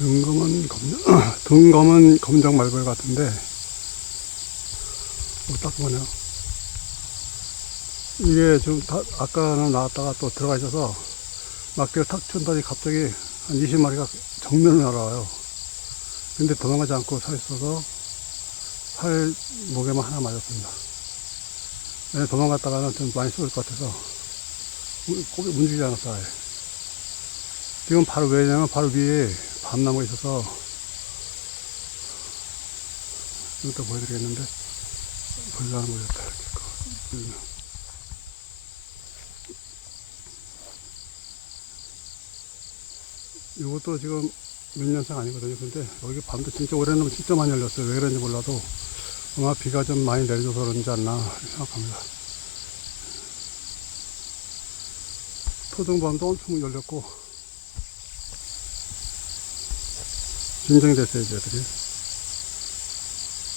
등검은 검정, 등검은 검정 말벌 같은데, 어, 딱 보네요. 이게 지금 다, 아까는 나왔다가 또 들어가 있어서 막대가 탁 쳤더니 갑자기 한 20마리가 정면을 날아와요. 근데 도망가지 않고 서 있어서 팔 목에만 하나 맞았습니다. 네, 도망갔다가는 좀 많이 쏠 것 같아서 우- 꼬리 움직이지 않았어요. 지금 바로 왜냐면 바로 위에 밤나무가 있어서 이것도 보여드리겠는데 보려는 거였다 이렇게. 음. 이것도 지금 몇 년생 아니거든요. 근데 여기 밤도 진짜 올해는 진짜 많이 열렸어요. 왜 그런지 몰라도 아마 비가 좀 많이 내려줘서 그런지 않나 생각합니다. 토종밤도 엄청 열렸고 진정됐어요.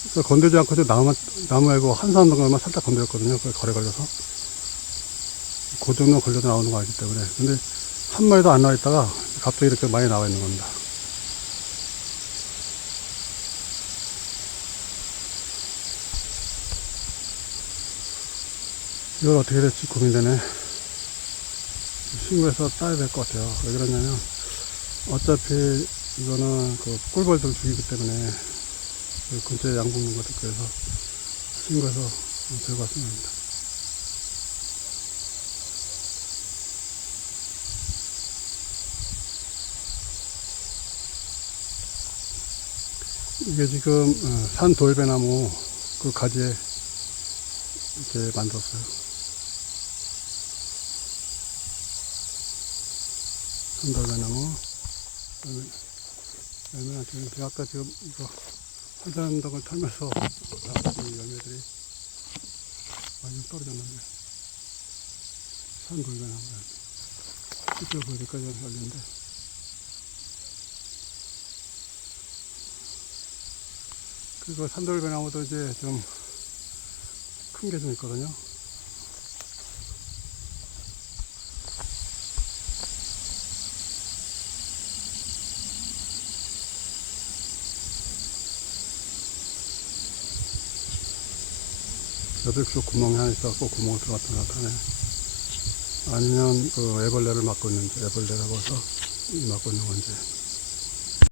그래서 건들지 않고 저 나무, 나무 말고 한산 동안만 살짝 건드렸거든요. 그 거래 걸려서. 그 정도 걸려도 나오는 거 아니기 때문에. 근데 한 마리도 안 나와 있다가 갑자기 이렇게 많이 나와 있는 겁니다. 이걸 어떻게 될지 고민되네. 신고해서 따야 될 것 같아요. 왜 그러냐면, 어차피 이거는 그 꿀벌들 죽이기 때문에 그 근처에 양 붙는 것도 그래서 신고해서 합니다. 이게 지금 어, 산 돌배나무 그 가지에 이렇게 만들었어요. 산 돌배나무. 열매가 지금 아까 지금 이거 화산덕을 털면서 나온 열매들이. 많이 떨어졌는데. 산 돌배나무가 실제로 보여드릴까지 열렸는데. 그리고 산돌배 나무도 이제 좀 큰 게 좀 있거든요. 쪽 구멍이 하나 있어갖고 구멍을 들어갔다 나타네. 아니면 그 애벌레를 막고 있는지, 애벌레라고 해서 막고 있는 건지.